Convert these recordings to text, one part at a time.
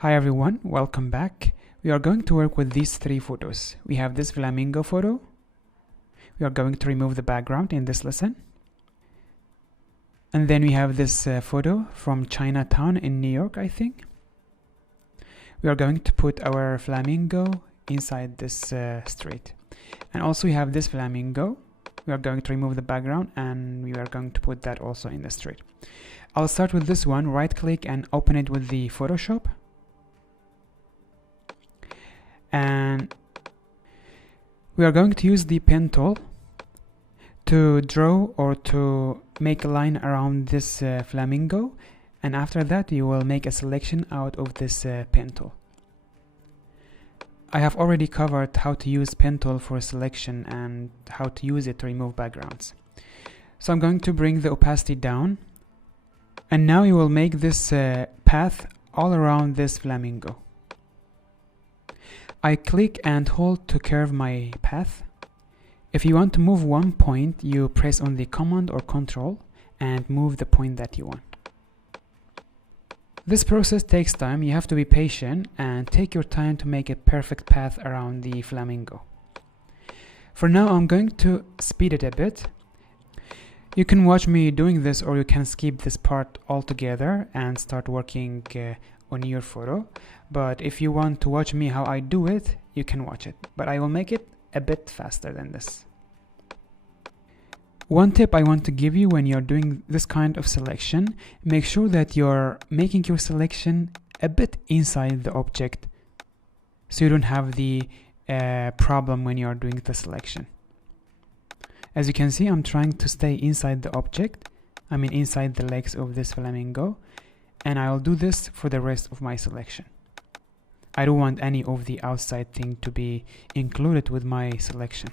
Hi everyone, welcome back. We are going to work with these three photos. We have this flamingo photo. We are going to remove the background in this lesson. And then we have this photo from Chinatown in New York, I think. We are going to put our flamingo inside this street. And also we have this flamingo. We are going to remove the background and we are going to put that also in the street. I'll start with this one, right click and open it with the Photoshop. And we are going to use the pen tool to draw or to make a line around this flamingo, and after that we will make a selection out of this pen tool. I have already covered how to use pen tool for selection and how to use it to remove backgrounds. So I'm going to bring the opacity down, and now you will make this path all around this flamingo. I click and hold to curve my path. If you want to move one point, you press on the Command or Control and move the point that you want. This process takes time. You have to be patient and take your time to make a perfect path around the flamingo. For now, I'm going to speed it a bit. You can watch me doing this, or you can skip this part altogether and start working on your photo. But if you want to watch me how I do it, you can watch it, but I will make it a bit faster than this. One tip I want to give you when you're doing this kind of selection, make sure that you're making your selection a bit inside the object so you don't have the problem when you're doing the selection. As you can see, I'm trying to stay inside the object, inside the legs of this flamingo, and I'll do this for the rest of my selection. I don't want any of the outside thing to be included with my selection.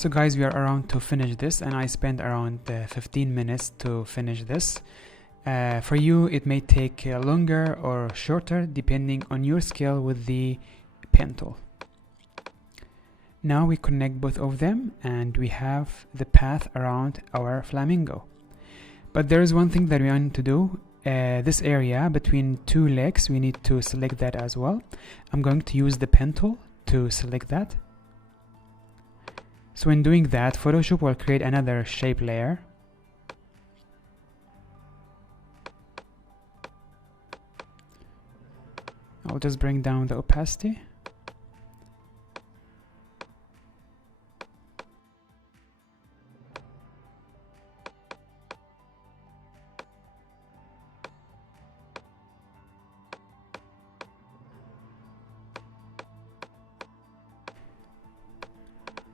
So guys, we are around to finish this, and I spent around 15 minutes to finish this. For you it may take longer or shorter depending on your skill with the pen tool. Now we connect both of them and we have the path around our flamingo. But there is one thing that we want to do. This area between two legs, we need to select that as well. I'm going to use the pen tool to select that. So in doing that, Photoshop will create another shape layer. I'll just bring down the opacity.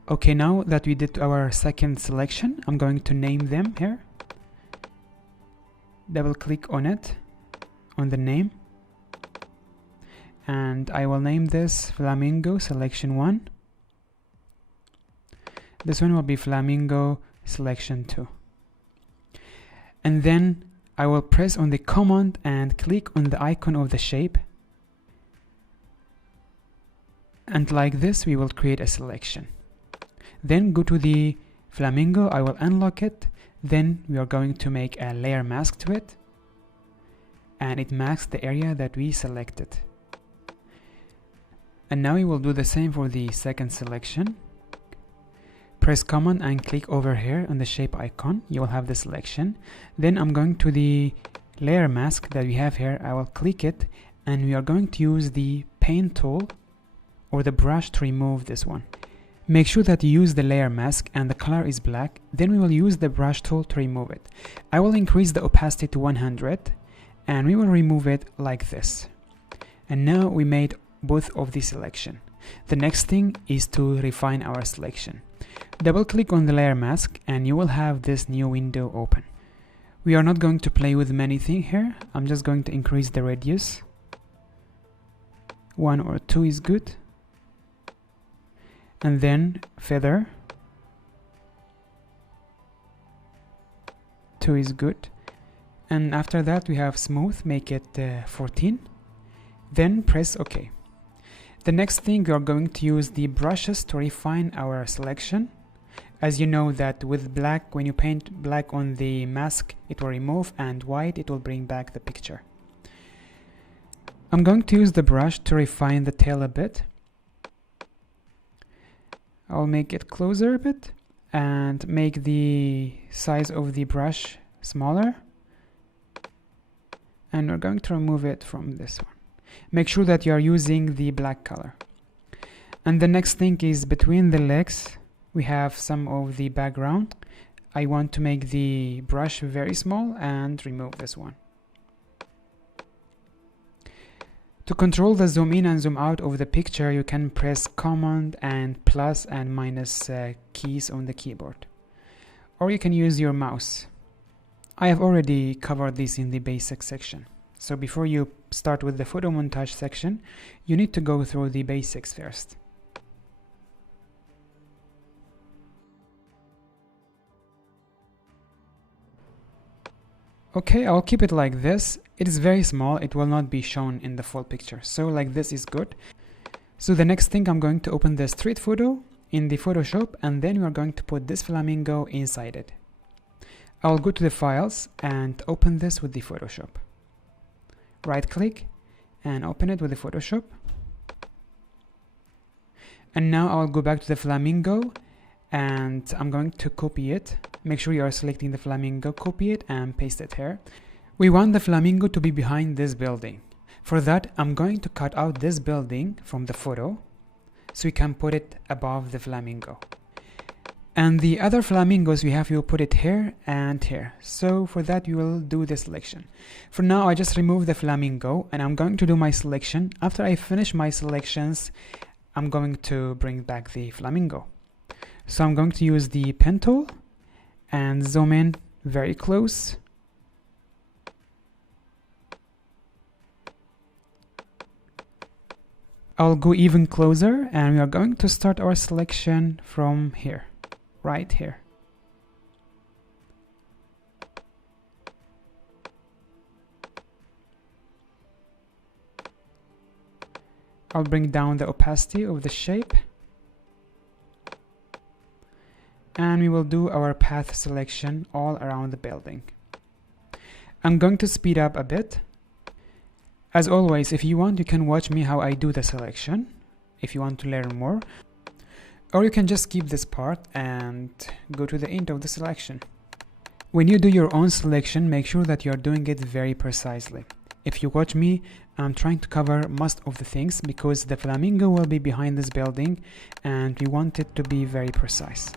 Okay, now that we did our second selection, I'm going to name them here. Double click on it, on the name. And I will name this Flamingo Selection 1. This one will be Flamingo Selection 2. And then I will press on the command and click on the icon of the shape. And like this, we will create a selection. Then go to the flamingo, I will unlock it. Then we are going to make a layer mask to it. And it masks the area that we selected. And now we will do the same for the second selection. Press command and click over here on the shape icon. You will have the selection. Then I'm going to the layer mask that we have here. I will click it and we are going to use the pen tool or the brush to remove this one. Make sure that you use the layer mask and the color is black. Then we will use the brush tool to remove it. I will increase the opacity to 100 and we will remove it like this. And now we made both of the selection. The next thing is to refine our selection. Double click on the layer mask and you will have this new window open. We are not going to play with many things here. I'm just going to increase the radius. 1 or 2 is good. And then feather. 2 is good. And after that we have smooth, make it 14. Then press OK. The next thing, we are going to use the brushes to refine our selection. As you know that with black, when you paint black on the mask, it will remove, and white, it will bring back the picture. I'm going to use the brush to refine the tail a bit. I'll make it closer a bit and make the size of the brush smaller. And we're going to remove it from this one. Make sure that you are using the black color. And the next thing is between the legs, we have some of the background. I want to make the brush very small and remove this one. To control the zoom in and zoom out of the picture, you can press command and plus and minus keys on the keyboard. Or you can use your mouse. I have already covered this in the basic section. So before you start with the photo montage section, you need to go through the basics first. Okay, I'll keep it like this. It is very small, it will not be shown in the full picture. So like this is good. So the next thing, I'm going to open the street photo in the Photoshop, and then we're going to put this flamingo inside it. I'll go to the files and open this with the Photoshop. Right click and open it with the Photoshop. And now I'll go back to the flamingo and I'm going to copy it. Make sure you are selecting the flamingo, copy it and paste it here. We want the flamingo to be behind this building. For that, I'm going to cut out this building from the photo so we can put it above the flamingo. And the other flamingos we have, you put it here and here. So for that, you will do the selection. For now, I just remove the flamingo and I'm going to do my selection. After I finish my selections, I'm going to bring back the flamingo. So I'm going to use the pen tool and zoom in very close. I'll go even closer and we are going to start our selection from here. right here. I'll bring down the opacity of the shape. And we will do our path selection all around the building. I'm going to speed up a bit. As always, if you want, you can watch me how I do the selection, if you want to learn more. Or you can just keep this part and go to the end of the selection. When you do your own selection, make sure that you're doing it very precisely. If you watch me, I'm trying to cover most of the things because the flamingo will be behind this building and we want it to be very precise.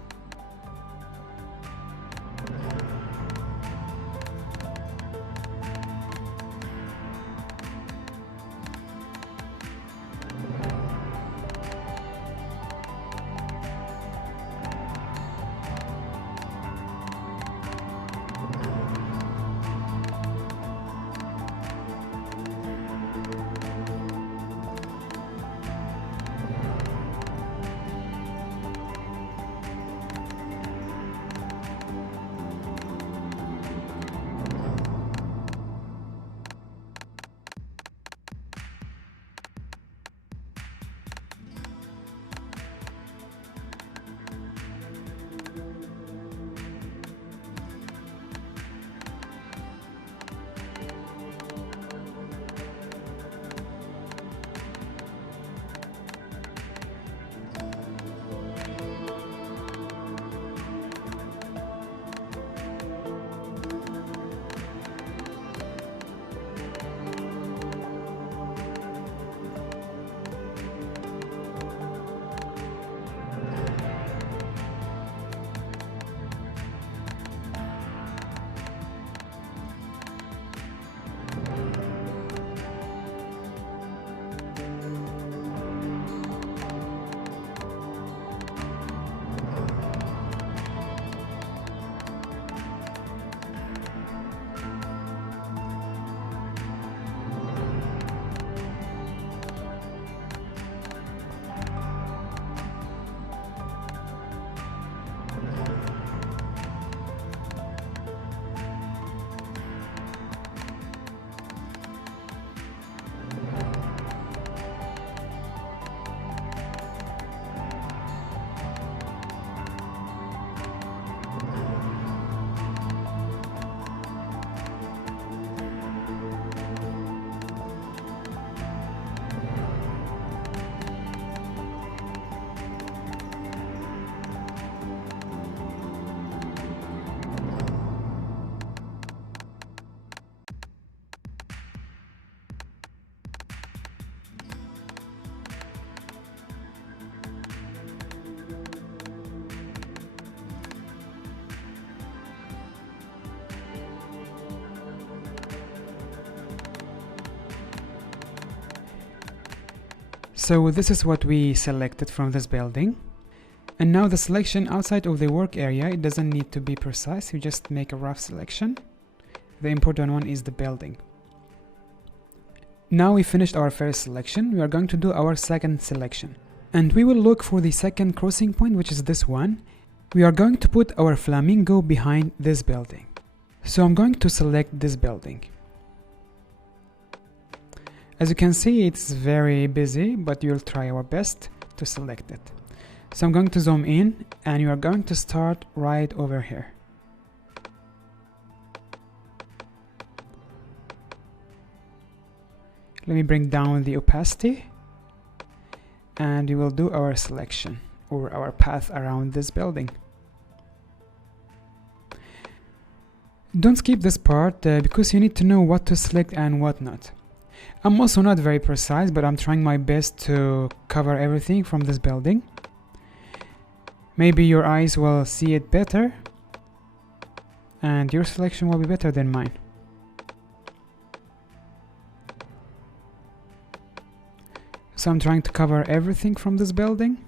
So this is what we selected from this building. And now the selection outside of the work area, it doesn't need to be precise, you just make a rough selection. The important one is the building. Now we finished our first selection, we are going to do our second selection. And we will look for the second crossing point, which is this one. We are going to put our flamingo behind this building. So I'm going to select this building. As you can see, it's very busy, but you'll try our best to select it. So I'm going to zoom in and you are going to start right over here. Let me bring down the opacity and we will do our selection or our path around this building. Don't skip this part because you need to know what to select and what not. I'm also not very precise, but I'm trying my best to cover everything from this building. Maybe your eyes will see it better and your selection will be better than mine. So I'm trying to cover everything from this building.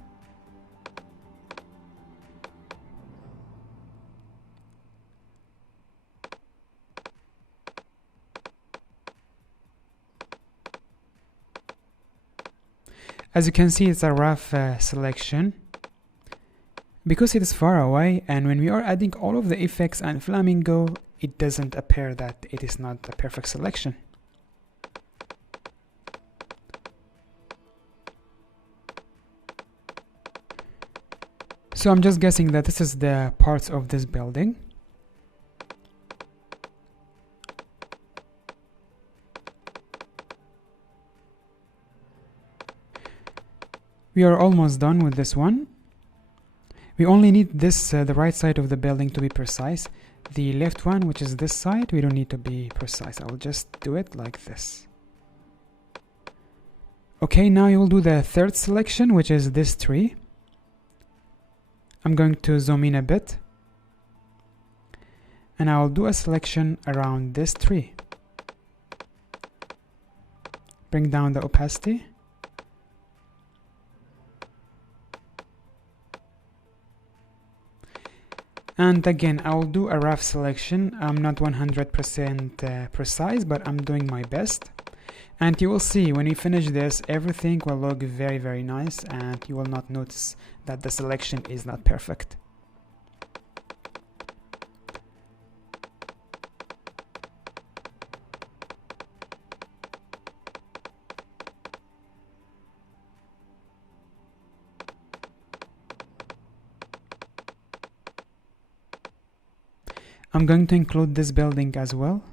As you can see, it's a rough selection. Because it is far away, and when we are adding all of the effects and flamingo, it doesn't appear that it is not a perfect selection. So I'm just guessing that this is the parts of this building. We are almost done with this one. We only need this, the right side of the building to be precise. The left one, which is this side, we don't need to be precise. I will just do it like this. Okay, now you will do the third selection, which is this tree. I'm going to zoom in a bit. And I will do a selection around this tree. Bring down the opacity. And again, I will do a rough selection. I'm not 100% precise, but I'm doing my best. And you will see when we finish this, everything will look very, very nice, and you will not notice that the selection is not perfect. I'm going to include this building as well.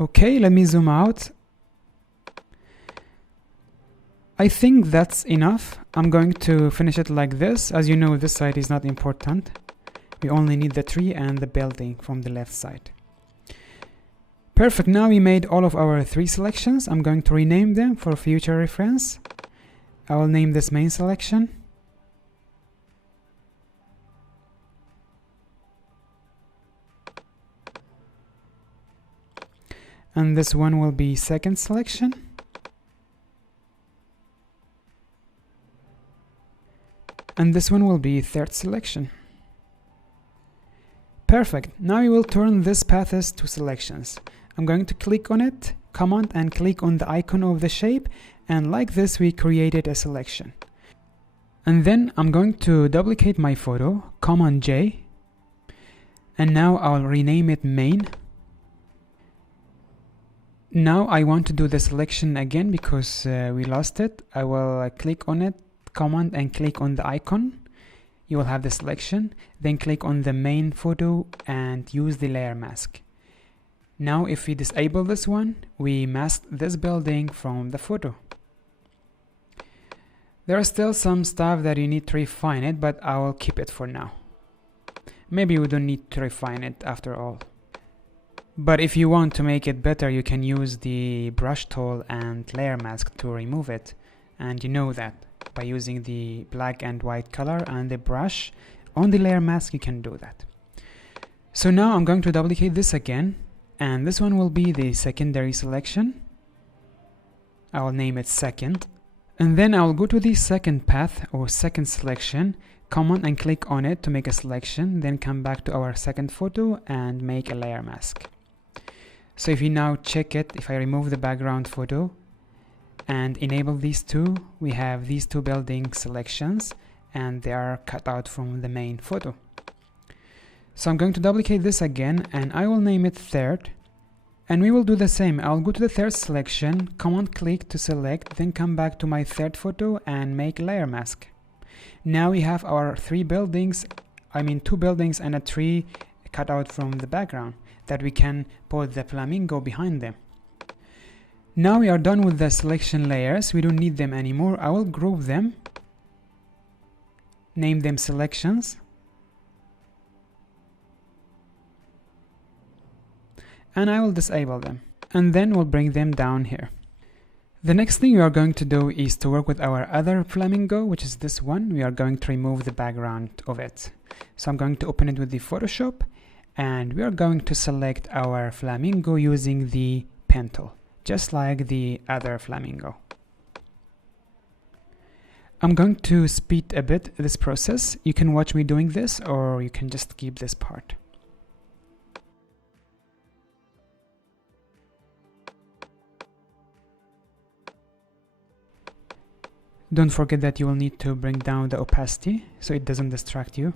Okay, let me zoom out. I think that's enough. I'm going to finish it like this. As you know, this side is not important. We only need the tree and the building from the left side. Perfect. Now we made all of our three selections. I'm going to rename them for future reference. I will name this main selection. And this one will be second selection. And this one will be third selection. Perfect. Now we will turn this paths to selections. I'm going to click on it, Command and click on the icon of the shape, and like this we created a selection. And then I'm going to duplicate my photo, Command J, and now I'll rename it main. Now I want to do the selection again because we lost it. I will click on it, Command and click on the icon. You will have the selection. Then click on the main photo and use the layer mask. Now if we disable this one, we mask this building from the photo. There are still some stuff that you need to refine it, but I will keep it for now. Maybe we don't need to refine it after all. But if you want to make it better, you can use the brush tool and layer mask to remove it. And you know that by using the black and white color and the brush on the layer mask, you can do that. So now I'm going to duplicate this again, and this one will be the secondary selection. I will name it second. And then I will go to the second path or second selection, Command and click on it to make a selection, then come back to our second photo and make a layer mask. So if you now check it, if I remove the background photo and enable these two, we have these two building selections and they are cut out from the main photo. So I'm going to duplicate this again and I will name it third. And we will do the same. I'll go to the third selection, Command click to select, then come back to my third photo and make a layer mask. Now we have our two buildings and a tree cut out from the background that we can put the flamingo behind them. Now we are done with the selection layers. We don't need them anymore. I will group them, name them selections, and I will disable them, and then we'll bring them down here. The next thing we are going to do is to work with our other flamingo, which is this one. We are going to remove the background of it. So I'm going to open it with the Photoshop, and we are going to select our flamingo using the pen tool, just like the other flamingo. I'm going to speed a bit this process. You can watch me doing this, or you can just keep this part. Don't forget that you will need to bring down the opacity so it doesn't distract you.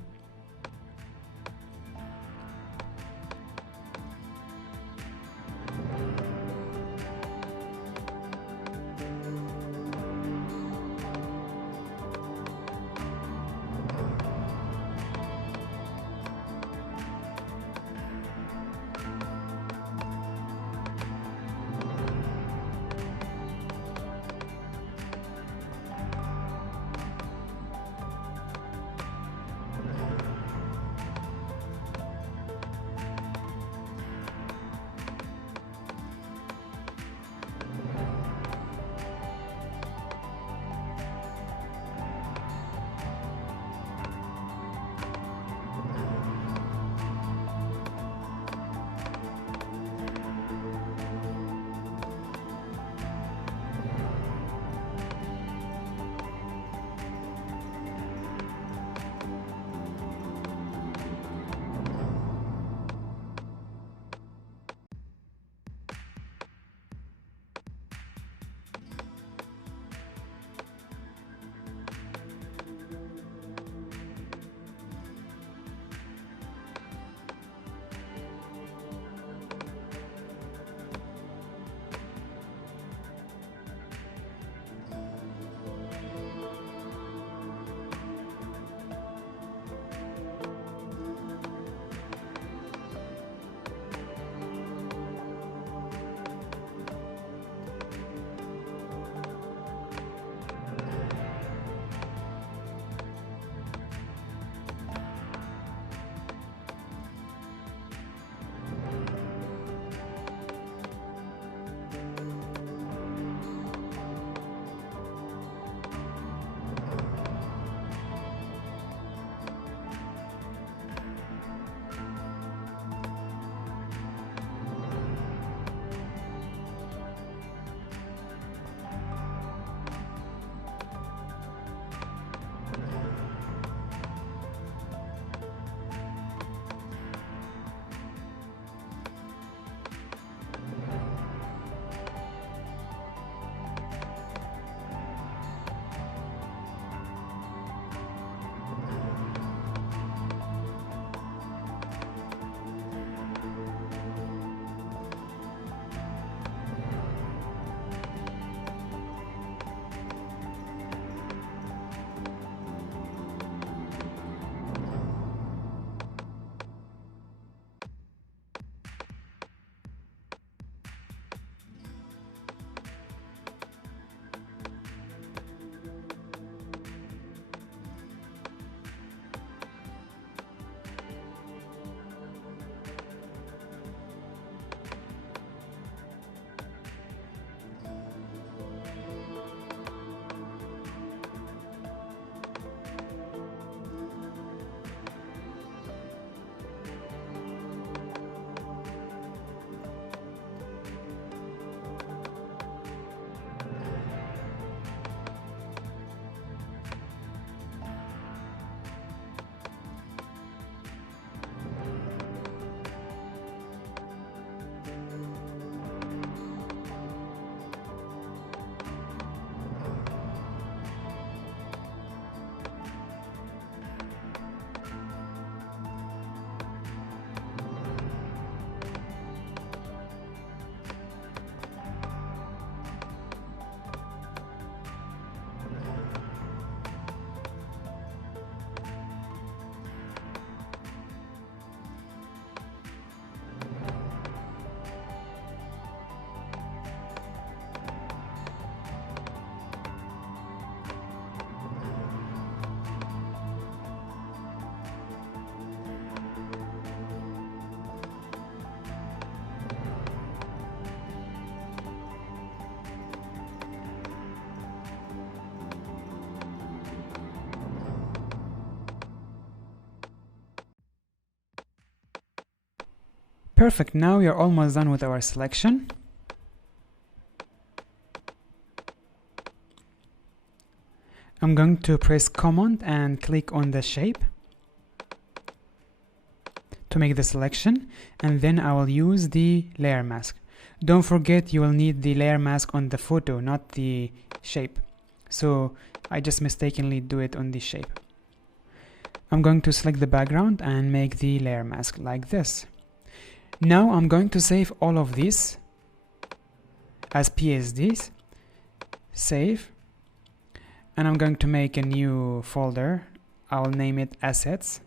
Perfect, now we are almost done with our selection. I'm going to press Command and click on the shape to make the selection, and then I will use the layer mask. Don't forget you will need the layer mask on the photo, not the shape. So I just mistakenly do it on the shape. I'm going to select the background and make the layer mask like this. Now I'm going to save all of these as PSDs. Save. And I'm going to make a new folder. I'll name it Assets.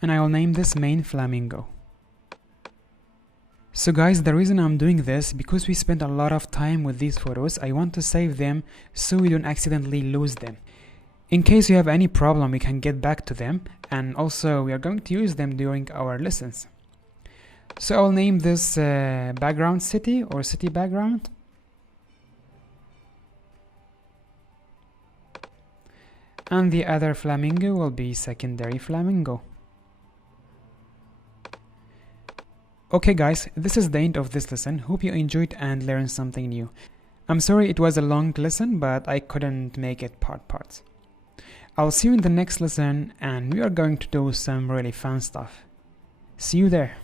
And I will name this Main Flamingo. So guys, the reason I'm doing this, because we spent a lot of time with these photos, I want to save them so we don't accidentally lose them. In case you have any problem, we can get back to them, and also we are going to use them during our lessons. So I'll name this background city or city background. And the other flamingo will be secondary flamingo. Okay guys, this is the end of this lesson. Hope you enjoyed and learned something new. I'm sorry it was a long lesson, but I couldn't make it parts. I'll see you in the next lesson, and we are going to do some really fun stuff. See you there.